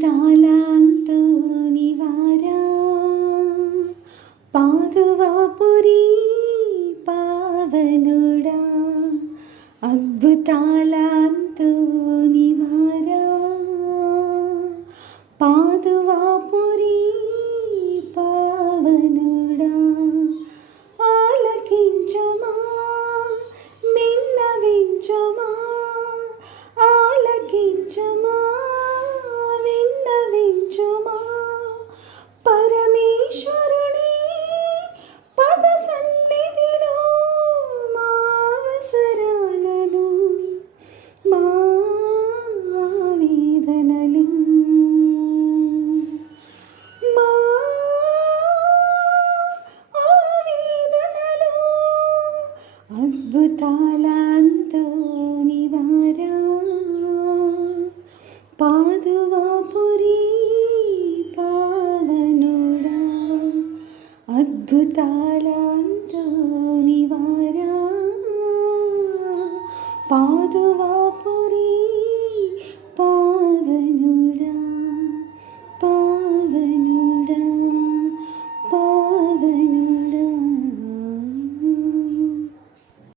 అద్భుతాలంతో నివారా పాదువాపురి పావనుడా అద్భుతాలంతో నివారా పాదువాపురి పావనుడా ఆలకించుమా విన్నవించుమా ఆలకించుమా విన్నవించుమా పరమేశ్వరుని పద సన్నిధిలో మా అవసరాలను మా వేదనలు మా ఆవేదనలు అద్భుతాలంతో నివారా పాదువాపురి పావనుడా అద్భుతాలంతో నివారా పాదువాపురి పావనుడా పావనుడా.